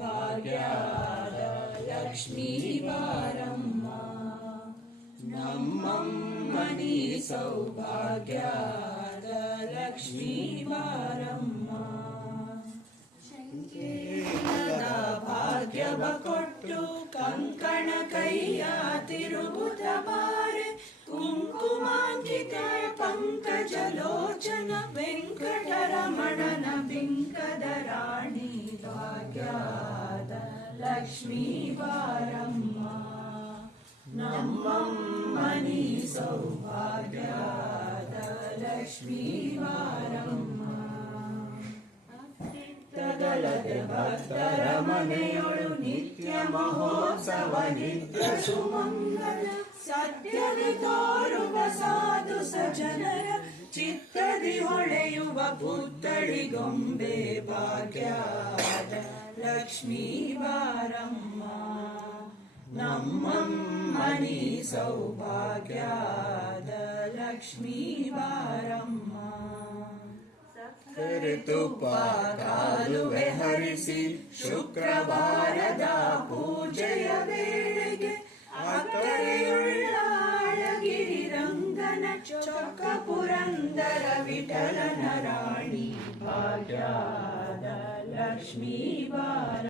ಭಾಗ್ಯದ ಲಕ್ಷ್ಮೀ ಬಾರಮ್ಮ, ನಮ್ಮಮ್ಮನಿ ಸೌಭಾಗ್ಯದ ಲಕ್ಷ್ಮೀ ಬಾರಮ್ಮ. ಶಂಕೇದ ಭಾಗ್ಯವ ಕೊಟ್ಟು ಕಂಕಣ ಕೈಯ ತಿರುಗುತ್ತ ಬಾರೆ, ಕುಂಕುಮಾಂಕಿತ ಪಂಕಜಲೋಚನ ವೆಂಕಟರಮಣನ ಬಿಂಕದ ರಾಣಿ ಭಾಗ್ಯದ ಲಕ್ಷ್ಮೀ ಬಾರಮ್ಮ, ನಮ್ಮಮ್ಮನಿ ಸೌಭಾಗ್ಯದ ಲಕ್ಷ್ಮೀ ಬಾರಮ್ಮ. ತಗಲದೆ ಭಕ್ತರ ಮನೆಯೊಳು ನಿತ್ಯ ಮಹೋತ್ಸವ ನಿತ್ಯ ಸುಮಂಗಲ, ಸತ್ಯದಿ ತೋರುವ ಸಾಧು ಸಜನರ ಚಿತ್ತದಿ ಹೊಳೆಯುವ ಪುತ್ಥಳಿ ಗೊಂಬೆ ಭಾಗ್ಯದ ಲಕ್ಷ್ಮೀ ಬಾರಮ್ಮ, ನಮ್ಮಮ್ಮನಿ ಸೌಭಾಗ್ಯದ ಲಕ್ಷ್ಮೀ ಬಾರಮ್ಮ. ಸಕ್ಕರೆ ತುಪ್ಪ ಕಾಲುವೆ ಹರಿಸಿ ಶುಕ್ರವಾರದ ಪೂಜೆಯ ವೇಳೆಗೆ ಅಕ್ಕರೆಯುಳ್ಳಾಳಗಿರಿ ರಂಗನ ಚೊಕ್ಕ ಪುರಂದರ ವಿಠಲನ ರಾಣಿ ಭಾಗ್ಯದ ಲಕ್ಷ್ಮೀ ಬಾರ.